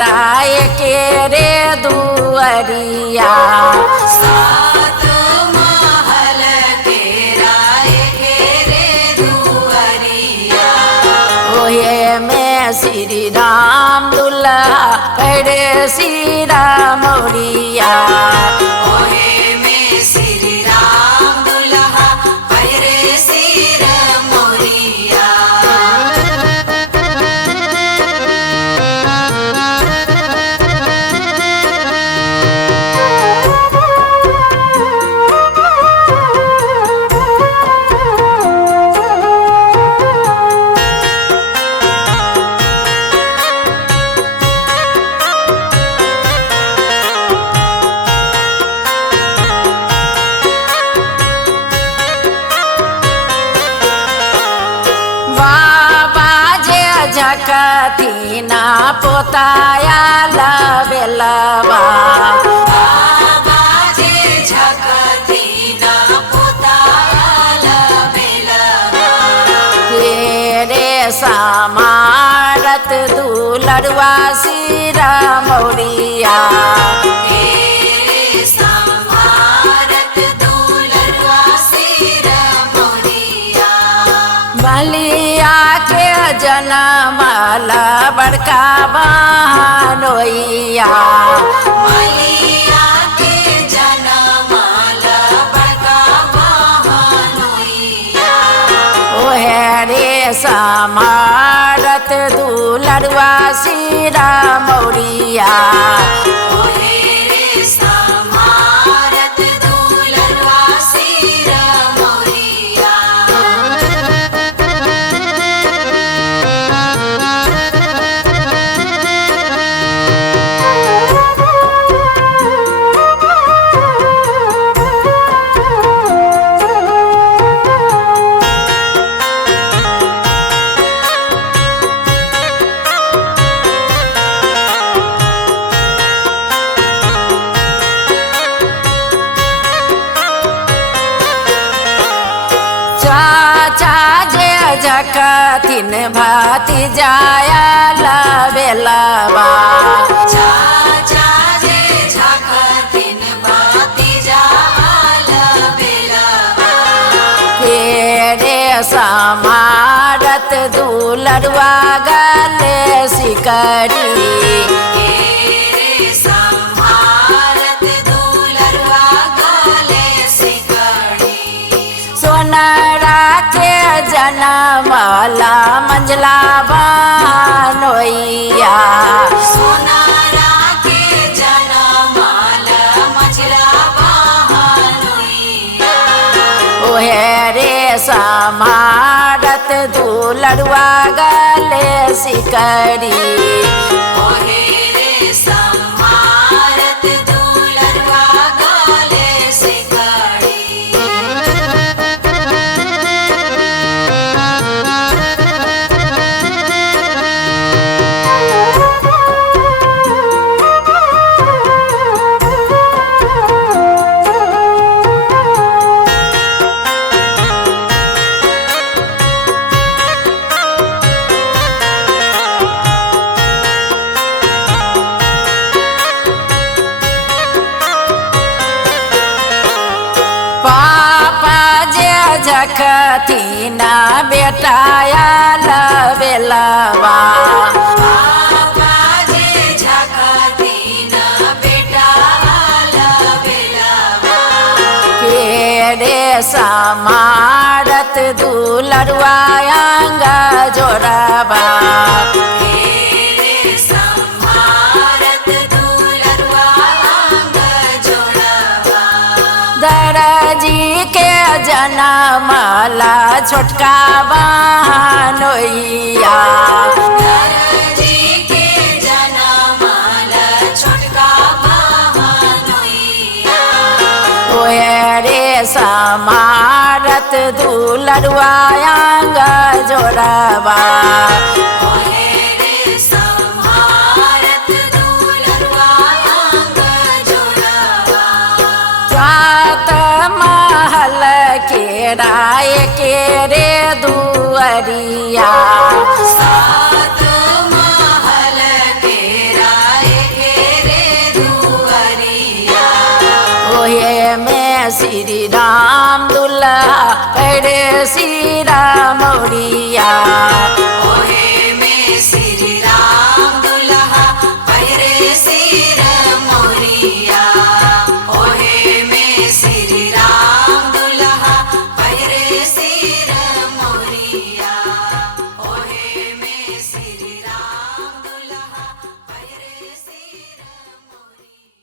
राय के रे दुअरिया। सात महल के राय के रे दुअरिया। ओहे में श्री राम दुल्हा करे सीरा मोरिया। ओहे में श्री राम दुल्हा पहिरे सिर मोरिया। बाबा जे झकतीना पोताया लबेलबा। बाबा जे झकतीना पोताया लबेलबा। तेरे समारत दुलड़ुआ सिरा मोरिया। तेरे संहारत दुलरुआ सिर मोरिया। बलिया के जनमाला बड़का बहनोइया। मलिया के जनमाल बड़का बहनोइया। ओहे रे समारत दुलड़ुआ सिरा मोरिया। ओहे रे संहारत दुलरुआ सिर मोरिया। चाचा जे झकथिन भाती जाया लबेलबा। चाचा जे झकथिन भतीजा लबेलबा। तेरे समारत दुलड़ुआ गले सिकरी। तेरे संहारत दुलरुआ गले सिकड़ी। सोनरा के जनमाला मंजला बहनोइया। सोनारा के जनमाल मछला बहनोइया। ओहे रे समारत दुलड़ुआ गले सिकरी। ओहे रे संहारत दुलरुआ गले सिकड़ी। पापा जे झकतीना बेटाया लबेलबा। बाबा जे झकतीन बेटा लबेलबा। तेरे समारत दुलड़ुआ अंग जोड़बा। तेरे संहारत दुलरुआ अंग जोड़बा। दरजी के जनमाला छोटका बहनोइया। दरजी के जनमाल छोटका बहनोइया। ओहे रे समारत दुलड़ुआ अंग जोड़बा। ओहे रे संहारत दुलरुआ अंग जोड़बा। सात महल के राय के रे दुअरिया। सात महल के राय श्री राम दुल्हा पड़े श्री राम मोरिया।